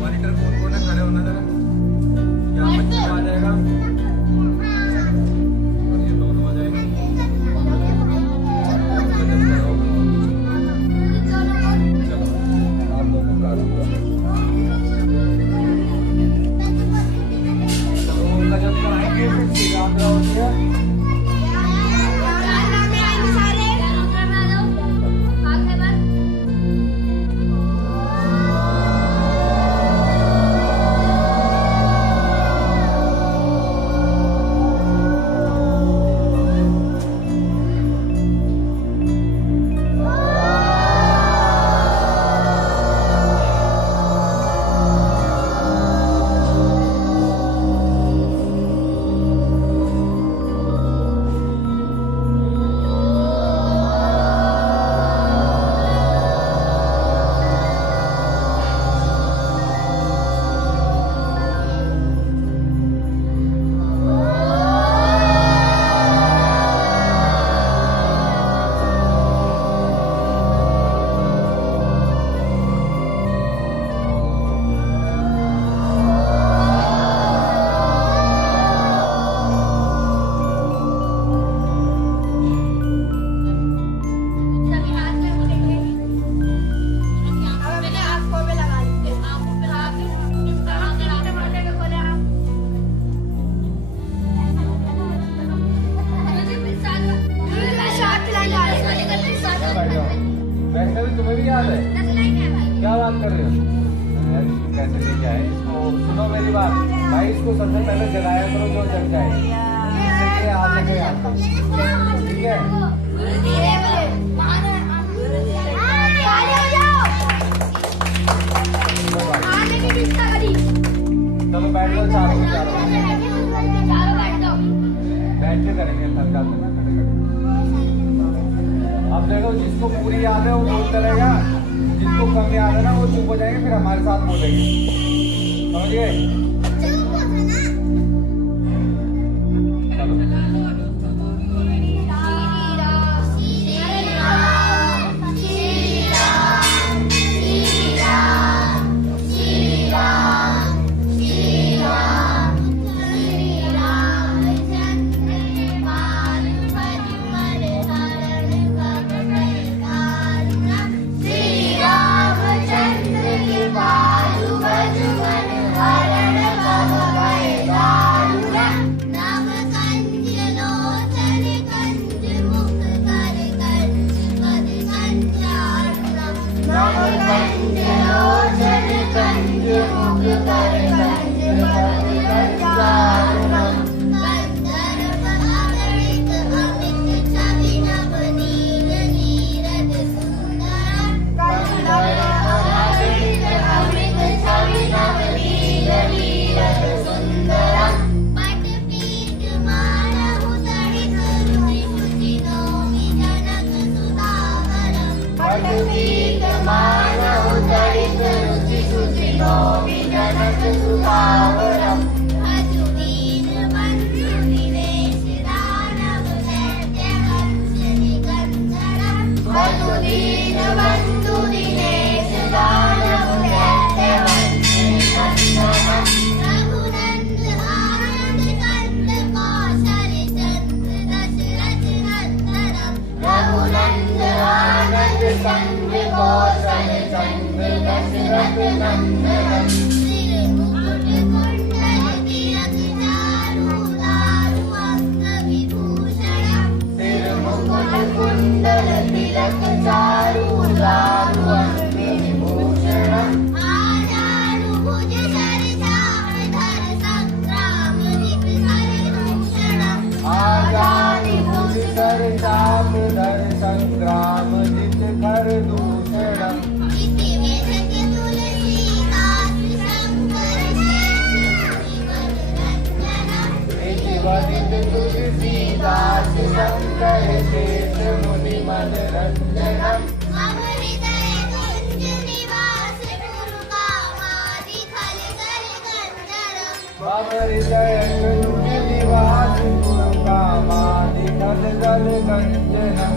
Monitor कौन कौन है, खड़े होना जरा। यहाँ बच्चा आ जाएगा और ये दोनों आ जाएंगे। चलो आप लोगों का चलो जब कराएंगे फिर श्रीराम होती है। वैसे भी तुम्हें भी याद है? क्या बात कर रहे हो? कैसे लेके आए इसको? सुनो मेरी बात भाई, इसको सबसे पहले जलाया करो जो जल जाए। ठीक है? चलो बैठ लो चारों बैठ के करेंगे। अब देखो जिसको पूरी याद है वो बोलता रहेगा, जिसको कम याद है ना वो चुप हो जाएंगे, फिर हमारे साथ बोलेंगे। समझ गए? संग्राम जित घर दूषणम तुलसीदास शंकर शेष मुनि मन रंजनम हृदय कुंज निवास गुरु कामादि खल गल गंजनम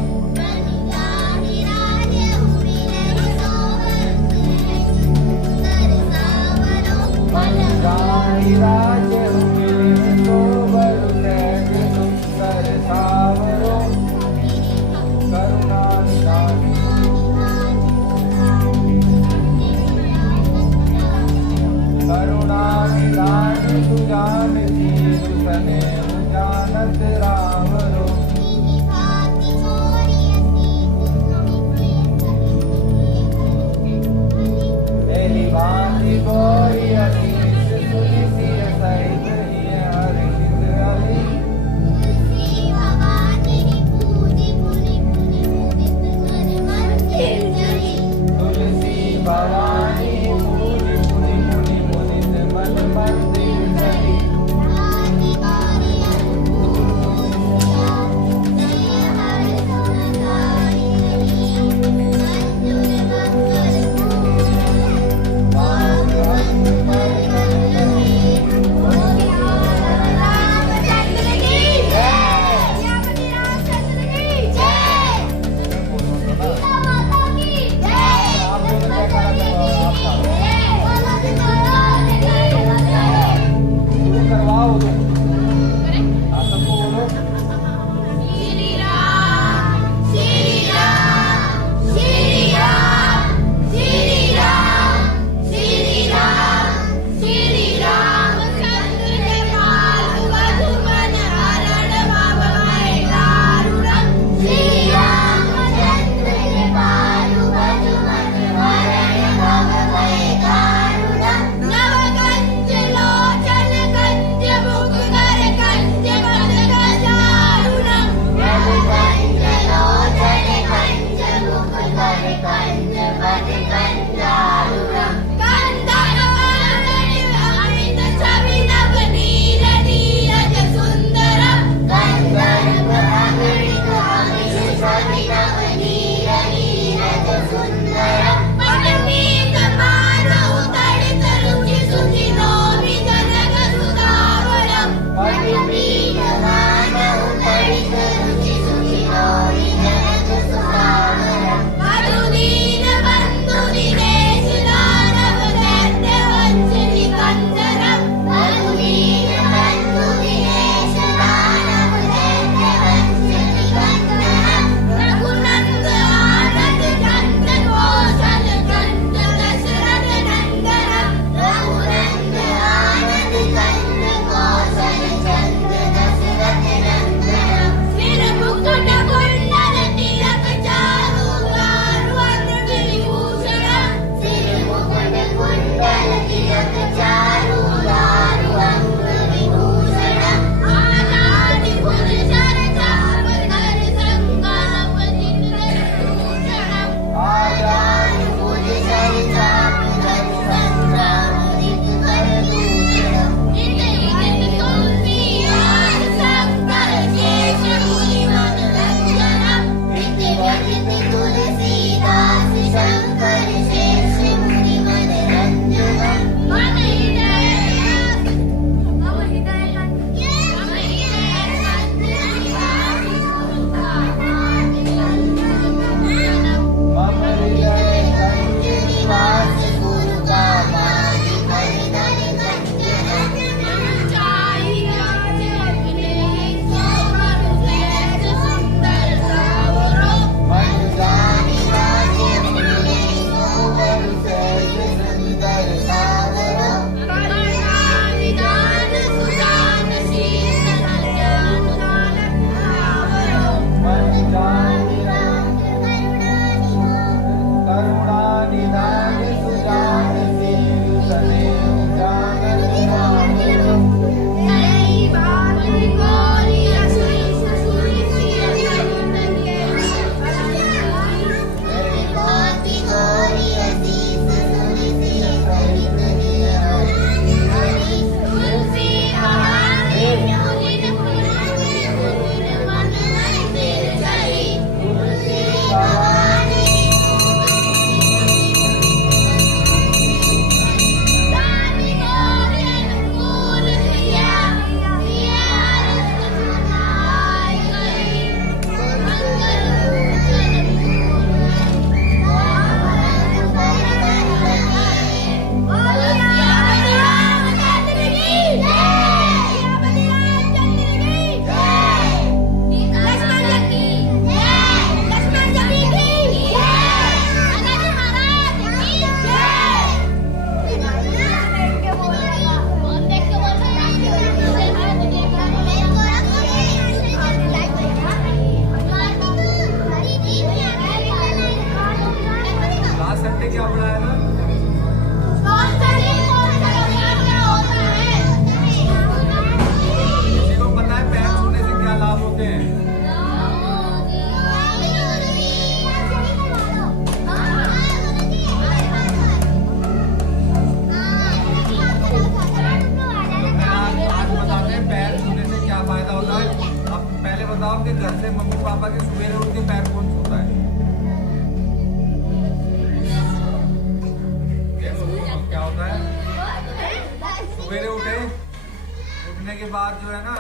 के बाद जो है ना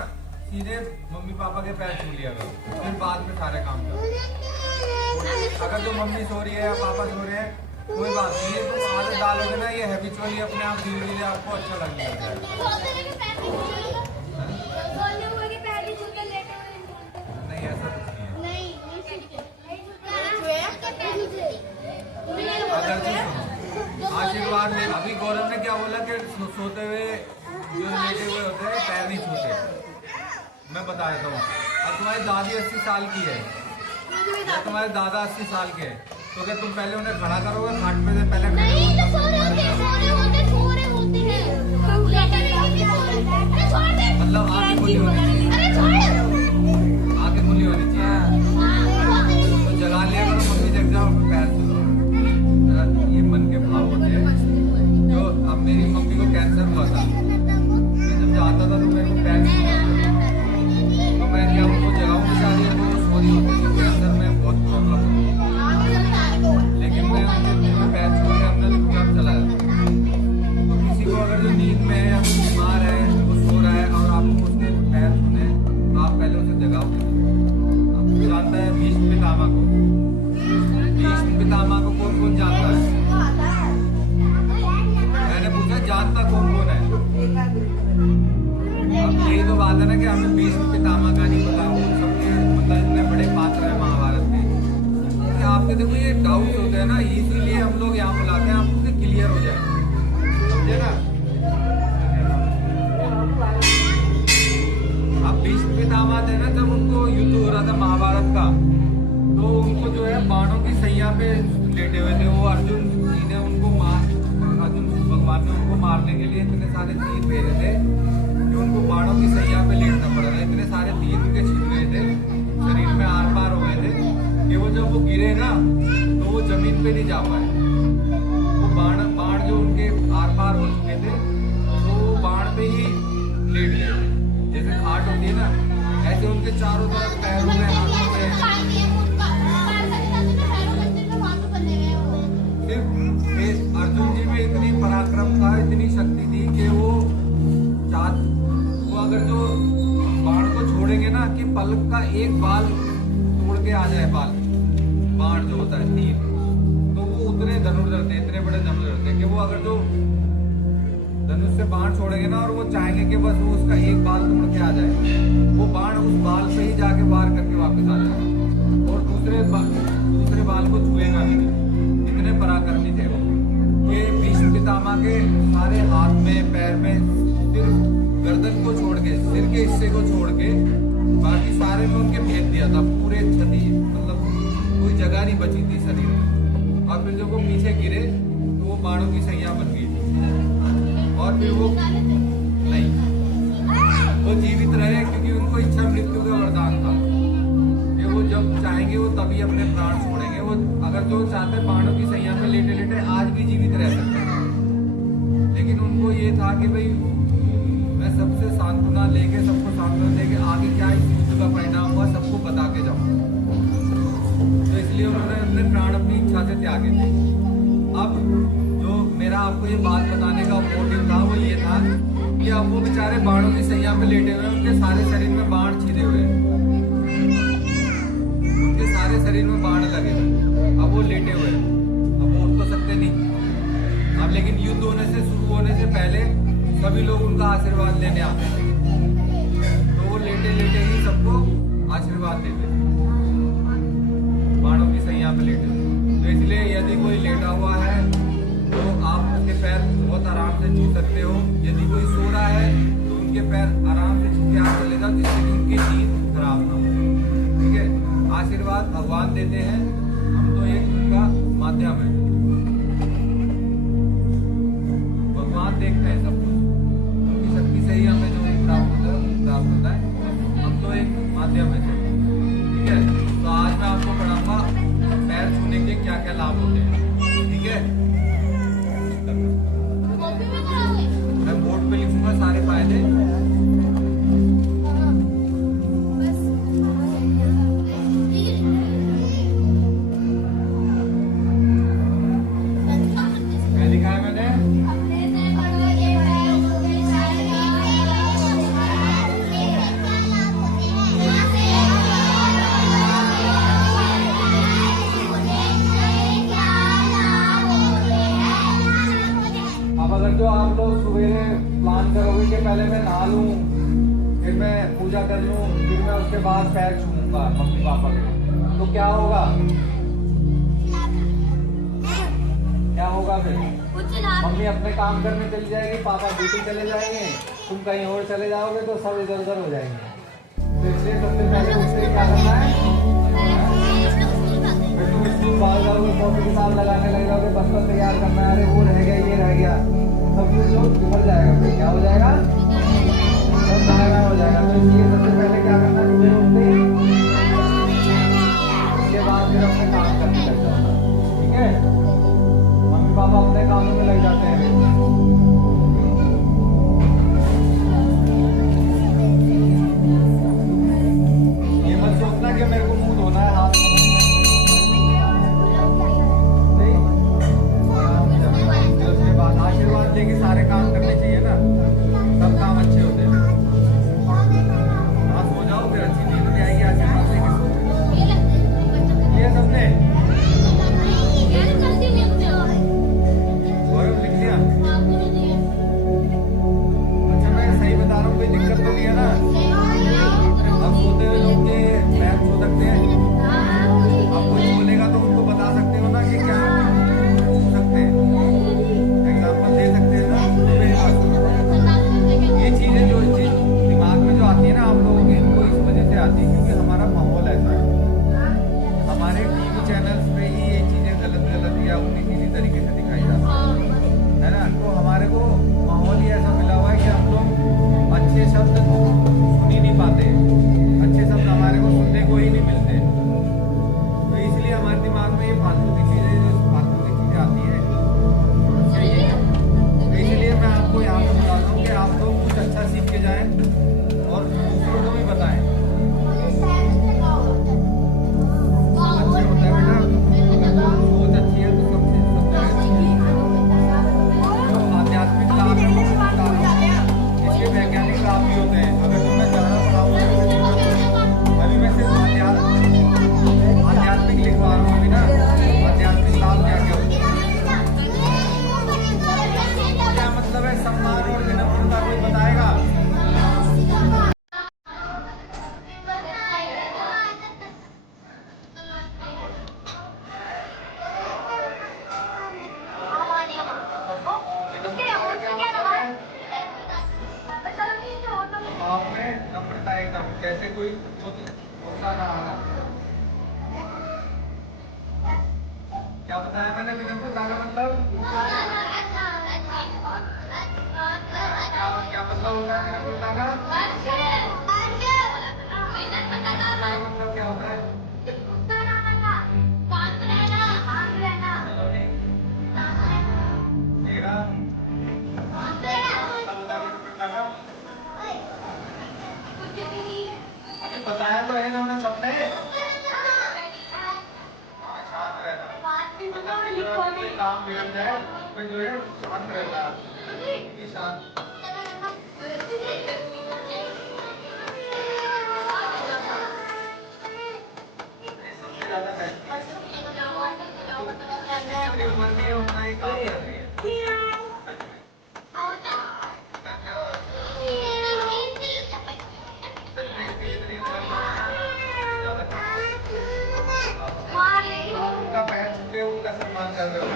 सीधे मम्मी पापा के पैर छू लिया करो, फिर बाद में सारे काम करो। अगर जो मम्मी सो रही है या पापा सो रहे हैं कोई बात नहीं है, तुम आदत डालोगे ना ये हैबिचुअली अपने आप धीरे धीरे आपको अच्छा लगने लग जाएगा। नहीं ऐसा कुछ नहीं है। अगर आशीर्वाद ले, अभी गौरव ने क्या बोला कि सोते हुए जो लेटे हुए होते हैं पैर नहीं छूते। मैं बता देता हूँ, अब तुम्हारी दादी 80 साल की है या तुम्हारे दादा 80 साल के हैं, तो क्या तुम पहले उन्हें खड़ा करोगे खाट पे से पहले? मतलब आंखें खुली होनी चाहिए, आंखें खुली होनी चाहिए। तो जगा लिया करो मम्मी जग जाओ पैर छूलो। ये मन के भाव होते हैं। जो अब मेरी मम्मी को कैंसर हुआ था, मैं जब जाता था तो मेरे को पैर छूना, तो मैं क्या उनको जगाऊं बेचारी को सो रही होती थी, कैंसर में बहुत प्रॉब्लम होती है, लेकिन मैं उनके मुंह में पैर छू के हमने चुपचाप चलाया। तो किसी को अगर जो नींद में है या बीमार है वो सो रहा है और आपको उसके पैर छूने, तो आप पहले उसे जगाओगे। आपको जानता है भीष्म पितामह को, भीष्म पितामह को कौन कौन जानता है? मैंने पूछा जानता कौन कौन है? अब यही तो बात है ना कि हमें भीष्म पितामह का नहीं पता। वो सबके मतलब इतने बड़े पात्र है महाभारत में। आपके देखो ये डाउट होते हैं ना, इसीलिए हम लोग यहाँ बुलाते हैं, आपको क्लियर हो जाए, समझे ना? अब भीष्म पितामह थे ना, जब उनको युद्ध हो रहा था महाभारत का, तो उनको जो है बाणों की सैया पे लेटे हुए थे। वो अर्जुन जी ने उनको अर्जुन भगवान ने उनको मारने के लिए इतने सारे तीर भेजे थे कि उनको बाणों की सैया पे लेटना पड़ा था। इतने सारे तीर उनके छिप गए थे, शरीर में आर पार हो गए थे कि वो जब वो गिरे ना तो वो जमीन पे नहीं जा पाए। वो बाण जो उनके आर पार हो चुके थे वो बाण पे ही लेट गए थे। जैसे खाट होती है ना, ऐसे उनके चारों तरफ पैरों में, हाथों में। सिर्फ अर्जुन जी में इतनी पराक्रम था, इतनी शक्ति थी कि वो अगर जो बाण को छोड़ेंगे ना कि पलक का एक बाल तोड़ के आ जाए, बाण जो होता है तीर, तो वो उतने धनुर्धर थे, इतने बड़े धनुर्धर थे कि वो अगर जो धनुष से बाण छोड़ेंगे ना और वो चाहेंगे कि बस वो उसका एक बाल तोड़ के आ जाए, वो बाण उस बाल से ही जाके वार करके वापस आ जाएगा और दूसरे बाल को छुएगा भी नहीं। इतने पराक्रमी थे वो। ये भीष्म पितामह के सारे हाथ में, पैर में, सिर्फ गर्दन को छोड़ के, सिर के हिस्से को छोड़ के बाकी सारे में उनके भेद दिया था। पूरे क्षति, मतलब कोई जगह नहीं बची थी शरीर में। और फिर जब वो पीछे गिरे तो वो बाणों की सैया बन गई और फिर वो नहीं, वो जीवित रहे क्योंकि उनको इच्छा मृत्यु का वरदान था कि वो जब चाहेंगे वो तभी अपने प्राण छोड़ेंगे। वो अगर जो चाहते बाणों की सैया में लेटे लेटे आज भी जीवित रह सकते हैं, लेकिन उनको ये था कि भाई मैं सबसे सांत्वना लेके, सबको सांत्वना देके आगे क्या इस युद्ध का परिणाम हुआ सबको बता के जाऊं। तो इसलिए उन्होंने अपने प्राण अपनी इच्छा से त्यागे थे। अब जो मेरा आपको ये बात बताने का मोटिव था वो ये था कि अब वो बेचारे बाणों की सैया में लेटे हुए, उनके सारे शरीर में बाण छिदे हुए, उनके सारे शरीर में बाण लगे हुए। अब वो लेटे हुए, अब वो उठ तो सकते नहीं। अब लेकिन युद्ध होने से, शुरू होने से पहले सभी लोग उनका आशीर्वाद लेने आते हैं, तो वो लेटे लेटे ही सबको आशीर्वाद देते हैं बाणों की सैया पे लेटे। तो इसलिए यदि कोई लेटा हुआ है तो आप उसके पैर बहुत आराम से छू सकते हो। यदि कोई सो रहा है तो उनके पैर आराम से छू के आप चले जाओ, जिससे कि उनकी नींद खराब ना हो। ठीक है, आशीर्वाद भगवान देते हैं, हम तो एक उनका माध्यम है। भगवान देखते हैं सब कुछ, उनकी शक्ति से ही हमें जो प्राप्त होता है, हम तो एक माध्यम है। ठीक है, तो आज मैं आपको पढ़ाऊंगा पैर छूने के क्या क्या लाभ होते हैं। ठीक है, मैं बोर्ड पे लिखूंगा सारे फायदे। क्या लिखा है मैंने? जो आप लोग सवेरे प्लान करोगे कि पहले मैं नहा लूं, फिर मैं पूजा कर लूं, फिर मैं उसके बाद पैर छूऊंगा मम्मी पापा के, तो क्या होगा? क्या होगा फिर? मम्मी अपने काम करने चली जाएगी, पापा ड्यूटी चले जाएंगे, तुम कहीं और चले जाओगे, तो सब इधर उधर हो जाएंगे। तो इसलिए सबसे पहले उससे क्या करना है? फिर तुम स्कूल भाग जाओगे, कॉपी किताब लगाने लग जाओगे, बस्तर तैयार करना है, अरे वो रह गया, ये रह गया, सब कुछ लोग बिगड़ जाएगा। फिर क्या हो जाएगा? सब गायब हो जाएगा। तो इसलिए सबसे पहले क्या करना है? सुबह उठते ही उसके बाद फिर अपने काम करने लग जाओ। ठीक है, मम्मी पापा अपने कामों में लग जाते हैं। ये मत सोचना कि मेरे को मुंह धोना है, हाथ उसके बाद आशीर्वाद लेके सारे काम करने चाहिए ना, सब काम अच्छे होते हैं। हाँ, सो जाओ, फिर अच्छी नींद भी आएगी आशीर्वाद लेके। ये सबने और लिख लिया? अच्छा, मैं सही बता रहा हूँ, कोई दिक्कत तो नहीं है ना? अब सोते हुए लोग के पैर छू सकते हैं, अब कोई बोलेगा तो उनको बता सकते हो ना कि क्या छू सकते हैं, एग्जाम्पल दे सकते हैं ना। ये चीजें जो दिमाग में जो आती है ना आप लोगों के, इनको इस वजह से आती है क्योंकि हमारा माहौल ऐसा है, हमारे टीवी चैनल्स पे ही ये चीजें गलत गलत या उन्हीं किसी तरीके से दिखाई जाती है ना। तो हमारे को माहौल ही ऐसा मिला हुआ है कि हम लोग अच्छे शब्द सुन ही नहीं पाते, अच्छे शब्द हमारे को सुनने को ही नहीं मिलते। तो इसलिए हमारे दिमाग में ये फालतू की चीजें आती है। तो इसलिए मैं आपको यहाँ पे बताता हूँ कि आप लोग कुछ अच्छा सीख के जाएं और दूसरों को भी बताएं। अच्छे होता है बेटा, अगर सोच अच्छी है तो सब चीज सब जगह अच्छी है। तो आध्यात्मिक लाभ इसके वैज्ञानिक लाभ भी होते हैं। अगर तुम्हें ज्यादा पढ़ाऊंगा, अभी मैं सिर्फ आध्यात्मिक लिखवा रहा हूँ अभी ना, आध्यात्मिक लाभ क्या क्या होते हैं, क्या मतलब है सम्मान और विनम्रता, कोई बताएगा? आप में नम्रता एकदम, जैसे कोई गुस्सा ना आना। क्या बताया मैंने विनम्रता का मतलब? क्या मतलब होता है विनम्रता का? मतलब क्या होता है? मेरा बताया तो है ना उन्हें सबने। शांत रहना, मतलब कोई काम बिगड़ जाए मैं जो है शांत रहता है, शांत। सबसे ज्यादा उम्र में उतना ही काम कर रही है। उनका पैर छूते उनका सम्मान कर रहे हो,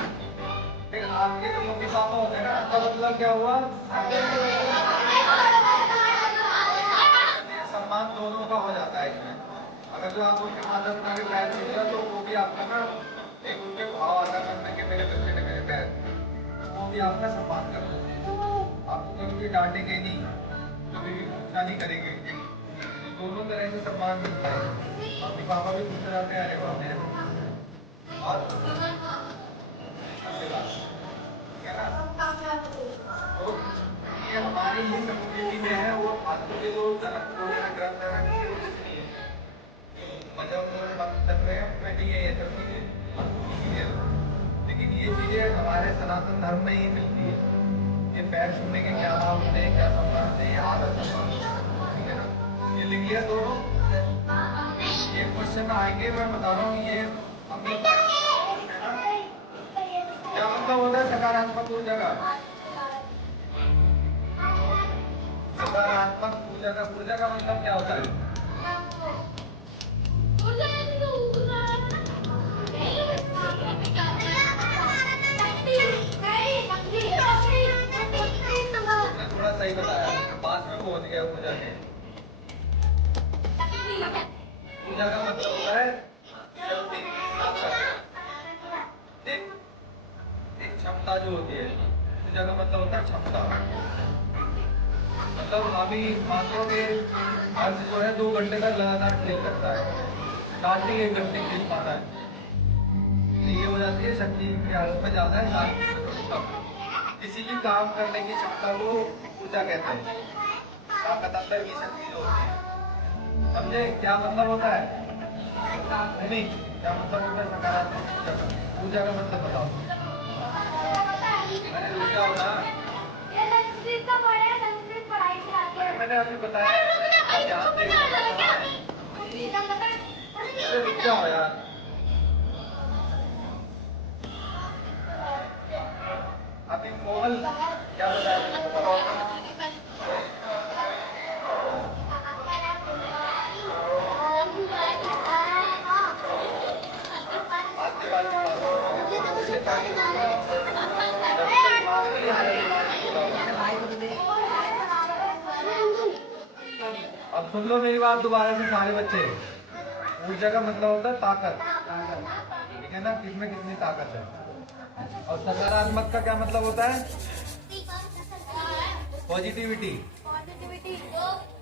फिर आपके जो मम्मी पापा होते हैं ना, इसका मतलब क्या हुआ? सम्मान दोनों का हो जाता है इसमें। अगर जो आप उनके माता पिता के पैर छूते हैं तो वो भी आपका ना एक उनके भाव आता है कि मेरे बच्चे ने मेरे पैर, वो भी आपका सम्मान करते हैं। आप कभी डांटेंगे नहीं, कभी गुस्सा नहीं करेंगे, दोनों तरह से सम्मान मिलता है। मम्मी पापा भी खुश रहते हैं, अरे वाह मेरे और ठीक है ना। तो ये हमारी ही कम्युनिटी में है, वो फालतू के जो ग्रंथ है मतलब तक रहे हैं नहीं है ये सब चीजें, लेकिन ये चीजें हमारे सनातन धर्म में ही मिलती है। ये पैर छूने के क्या लाभ होते हैं, क्या सम्मान है, ये आदर सम्मान, ठीक है ना। ये लिख लिया दोनों। ये क्वेश्चन आएंगे, मैं बता रहा हूँ, ये हम लोग क्या मतलब होता है सकारात्मक ऊर्जा का? सकारात्मक ऊर्जा का मतलब क्या होता है? मैं थोड़ा सही बताया, पास में पहुंच गया ऊर्जा के। ऊर्जा का मतलब होता है शक्ति, ताकत, एक एक क्षमता जो होती है। ऊर्जा का मतलब होता है क्षमता। मतलब अभी मान लो कि अर्थ जो है 2 घंटे तक लगातार खेल करता है, स्टार्टिंग 1 घंटे खेल पाता है, तो ये हो जाती है शक्ति की हालत में ज्यादा है, शारीरिक में थोड़ी कम। किसी भी काम करने की क्षमता को ऊर्जा कहते हैं, ताकत अंदर की शक्ति जो होती है। समझे क्या मतलब होता है? नहीं, क्या मतलब होता है सकारात्मक ऊर्जा का? ऊर्जा का मतलब बताओ। अरे रुक जाओ ना, मैंने अभी बताया, ध्यान देना। अरे रुक जाओ यार। अभी कोमल क्या बताया बताओ। आजकल अब सुन लो मेरी बात दोबारा से सारे बच्चे। ऊर्जा का मतलब होता है ताकत, ठीक है ना, किसमें कितनी ताकत है। और सकारात्मक का क्या मतलब होता है? Positivity,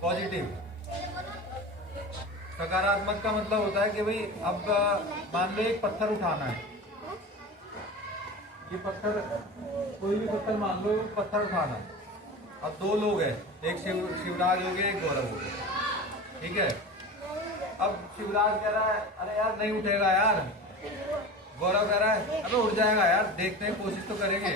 positive. सकारात्मक का मतलब होता है कि भाई अब मान लो एक पत्थर उठाना है, ये पत्थर, कोई भी पत्थर मान लो, पत्थर उठाना। अब 2 लोग हैं, एक शिवराज हो गया, एक गौरव हो गया, ठीक है। अब शिवराज कह रहा है अरे यार नहीं उठेगा यार, गौरव कह रहा है अबे उठ जाएगा यार, देखते हैं, कोशिश तो करेंगे।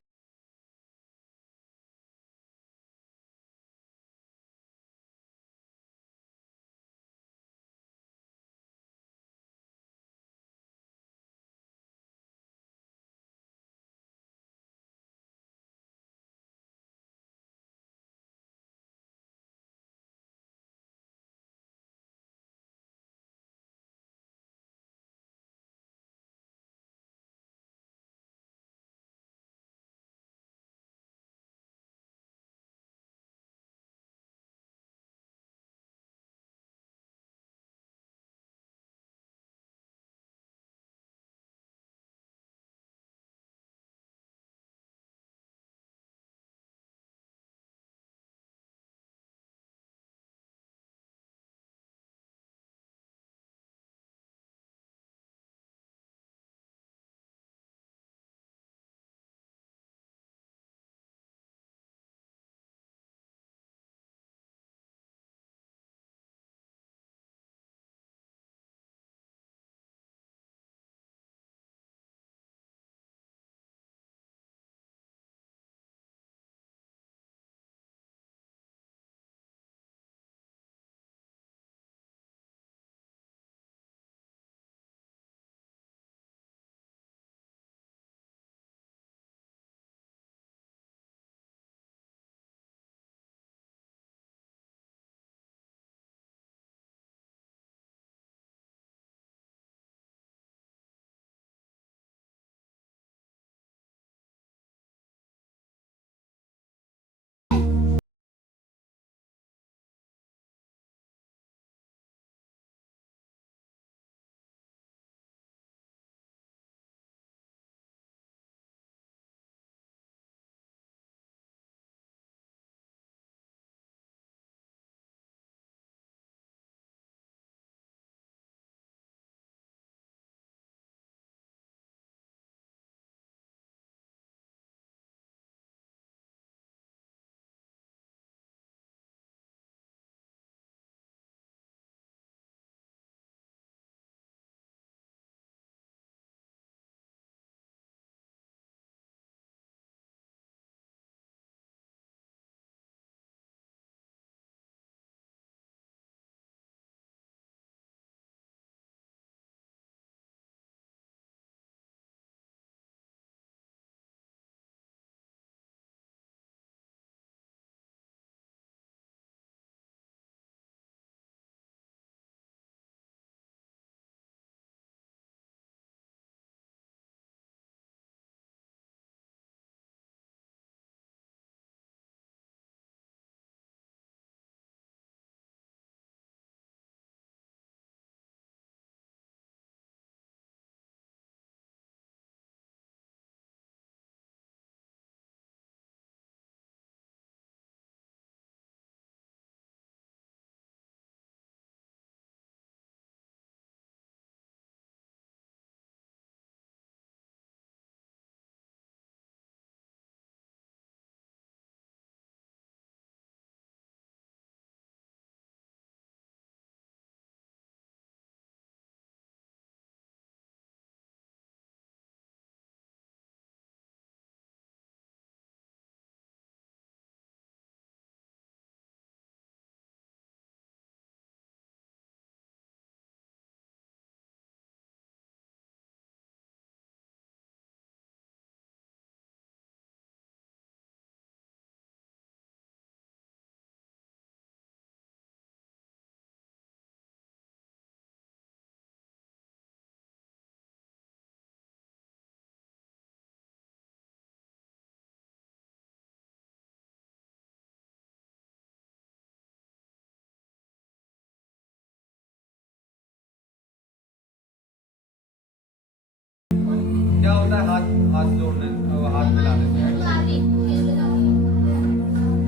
क्या होता है हाथ हाथ जोड़ने हाथ मिलाने से?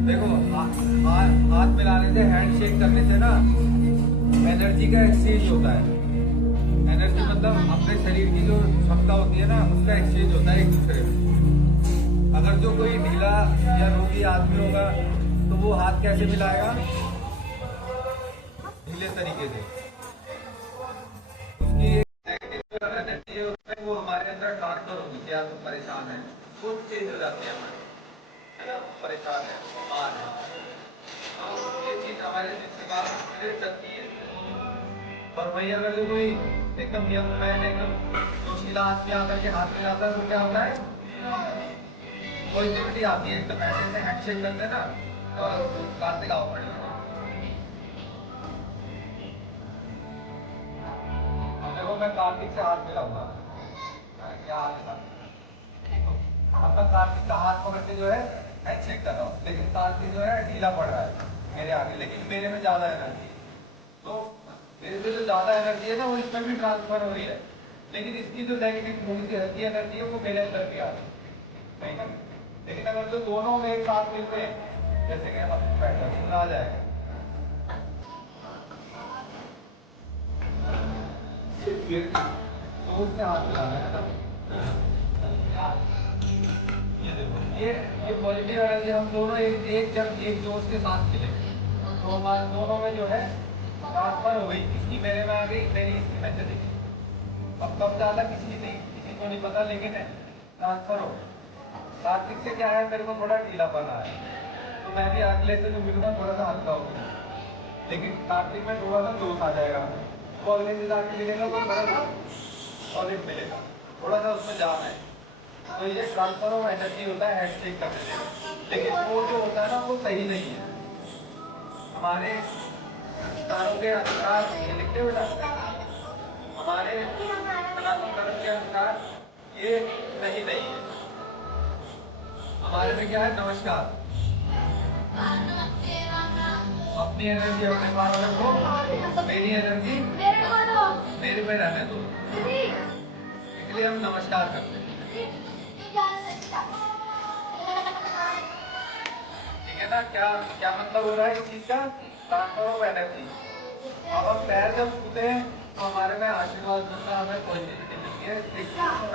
देखो हाथ मिलाने से, हैंडशेक करने से ना एनर्जी का एक्सचेंज होता है। एनर्जी मतलब अपने शरीर की जो क्षमता होती है ना, उसका एक्सचेंज होता है एक दूसरे में। अगर जो कोई ढीला या रोगी आदमी होगा तो वो हाथ कैसे मिलाएगा? ढीले तरीके से। उसकी एनर्जी है उसमें, वो हमारे अंदर ट्रांसफर होगी। क्या तुम परेशान है, वो चेंज हो जाती है हमारी, है ना? परेशान है, बीमार है, तो ये चीज हमारे दिमाग में चलती है। और वही अगर जो कोई एकदम यंग मैन, एकदम जोशीला आदमी आकर के हाथ मिलाता है तो क्या होता है? पॉजिटिविटी आती है। एकदम ऐसे ऐसे हैंडशेक करते हैं ना, और कार्तिक आओ पड़े। देखो मैं कार्तिक से हाथ मिलाऊंगा, क्या हाथ मिला? अब मैं कार्तिक का हाथ पकड़ के जो है हैंडशेक कर रहा हूँ, लेकिन कार्तिक जो है ढीला पड़ रहा है मेरे आगे, लेकिन मेरे में ज्यादा एनर्जी है। तो मेरे में जो ज्यादा एनर्जी है ना, वो इसमें भी ट्रांसफर हो रही है, लेकिन इसकी जो नेगेटिव थोड़ी सी हल्की एनर्जी है वो मेरे अंदर भी आ रही है। लेकिन अगर जो दोनों में एक साथ मिलते हैं, जैसे कि अब पैटर्न आ जाएगा, तो उससे हाथ मिलाना है ना। ये पॉजिटिव एनर्जी हम दोनों एक जब एक जोश के साथ मिले तो हमारे दोनों में जो है ट्रांसफर हो गई। इसकी मेरे में आ गई, मेरी इसकी में चली गई। अब कब ज्यादा किसी को नहीं पता, लेकिन ट्रांसफर हो। कार्तिक से क्या है, मेरे को थोड़ा ढीलापन आया तो मैं भी अगले से जो मिलूंगा थोड़ा सा हल्का होगा, लेकिन कार्तिक में थोड़ा सा जोश आ जाएगा। वो अगले दिन आके मिलेगा तो बड़ा सा सॉलिड मिलेगा, थोड़ा सा उसमें जाम है। तो ये ट्रांसफर ऑफ एनर्जी होता है हैंडशेक करने से। लेकिन वो जो होता है ना, वो सही नहीं है। हमारे संस्कारों के अनुसार, ये लिखते बेटा, हमारे सनातन धर्म के अनुसार ये सही नहीं है। हमारे में क्या है? नमस्कार। अपनी एनर्जी अपने पास रखो, मेरी एनर्जी मेरे में रहने दो, इसलिए हम नमस्कार करते हैं। ठीक है ना? क्या क्या मतलब हो रहा है इस चीज का? Transfer of energy. अब हम पैर जब छूते हैं तो हमारे में आशीर्वाद मिलता है, हमें पॉजिटिविटी मिलती है,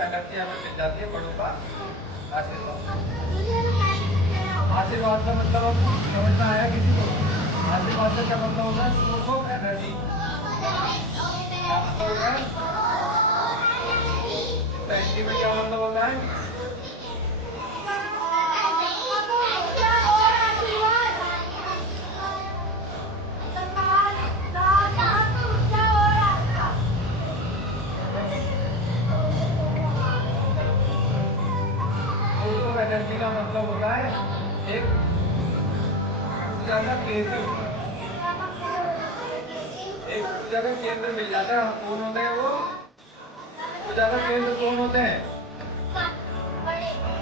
एनर्जी हमें मिल जाती है, बड़ों का आशीर्वाद। आशीर्वाद का मतलब अब समझ में आया किसी को? आशीर्वाद का क्या मतलब होता है? Source of energy. क्या मतलब होता है? एनर्जी में क्या मतलब होता है? एनर्जी का मतलब होता है एक ऊर्जा का केंद्र। एक ऊर्जा का केंद्र मिल जाता है। कौन होते हैं वो ऊर्जा का केंद्र? कौन होते हैं?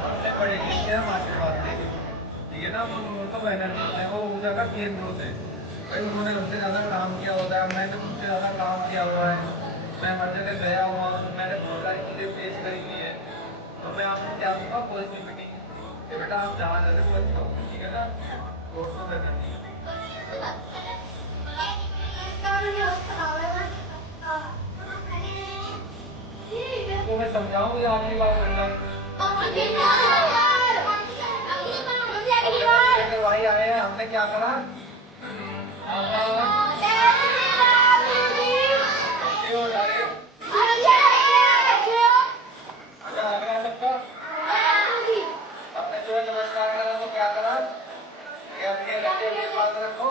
सबसे बड़े जिससे हम आशीर्वाद देंगे, ठीक है ना? तो एनर्जी होते हैं, वो ऊर्जा का केंद्र होते हैं। भाई उन्होंने हमसे ज्यादा काम किया होता है, मैंने मुझसे ज्यादा काम किया हुआ है, मैं हर जगह गया हुआ हूँ, मैंने बहुत सारी चीजें फेस करी हुई है, तो मैं आपको क्या दूंगा? पॉजिटिविटी। बेटा आप जहाँ जा रहे हो अच्छे हो, ठीक है ना? दोस्तों में एनर्जी। तो मैं समझाऊँ या आपकी बात करना है? भाई आए हैं, हमने क्या करा? आपने जो है नमस्कार करा तो क्या करा? ये अपनी एनर्जी अपने पास रखो।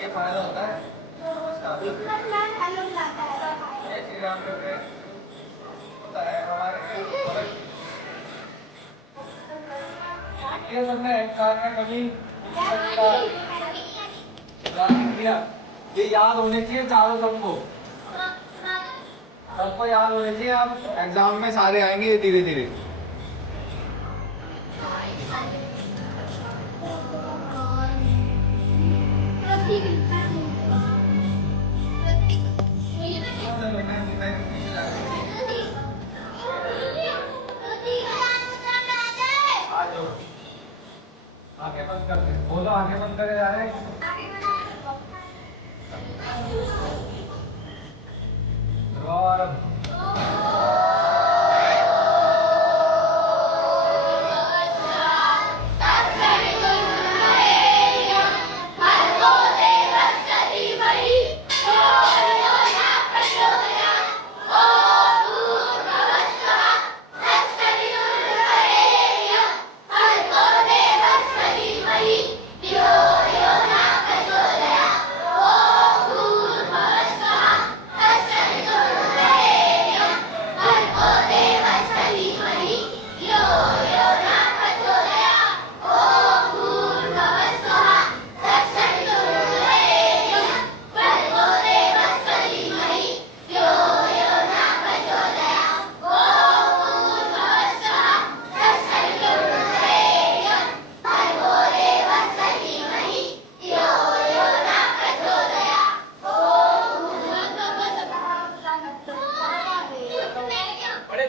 ये फायदा होता है नमस्कार। जय श्री राम करके होता है हमारे ये सबने अहंकार में कभी किया। ये याद होने चाहिए चारों सबको, सबको याद होने चाहिए। आप एग्जाम में सारे आएंगे धीरे धीरे।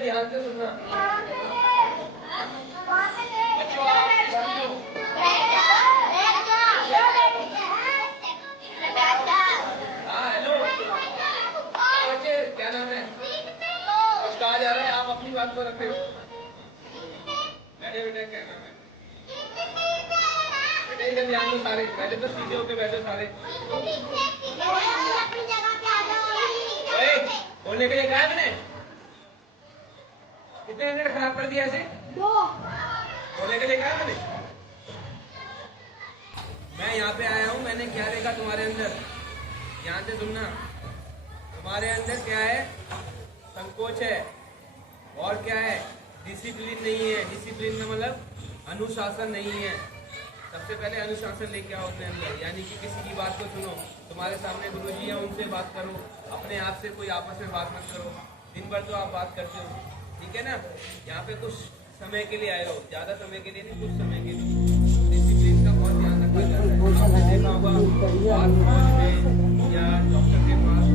ध्यान से सुनना। हाँ हेलो, बच्चे क्या नाम है? कहाँ जा रहे हैं आप? अपनी बात को रखे हो। बैठे बेटे, क्या नाम है बेटे? इधर ध्यान दो सारे, पहले तो सीधे होके बैठो सारे। बोलने के लिए कहा मैंने? कितने मिनट खराब कर दिया ऐसे? 2। बोलने के लिए कहा मैंने? मैं यहाँ पे आया हूँ, मैंने क्या देखा तुम्हारे अंदर? ध्यान से सुनना। तुम्हारे अंदर क्या है? संकोच है। और क्या है? डिसिप्लिन नहीं है। डिसिप्लिन में मतलब अनुशासन नहीं है। सबसे पहले अनुशासन लेके आओ अपने अंदर, यानी कि किसी की बात को सुनो। तुम्हारे सामने गुरुजी है, उनसे बात करो। अपने आप से कोई आपस में बात मत करो। दिन भर तो आप बात करते हो, ठीक है ना? यहाँ पे कुछ समय के लिए आए हो, ज्यादा समय के लिए नहीं, कुछ समय के लिए। डिसिप्लिन का बहुत ध्यान रखा जाता है। आपने देखा होगा या डॉक्टर के पास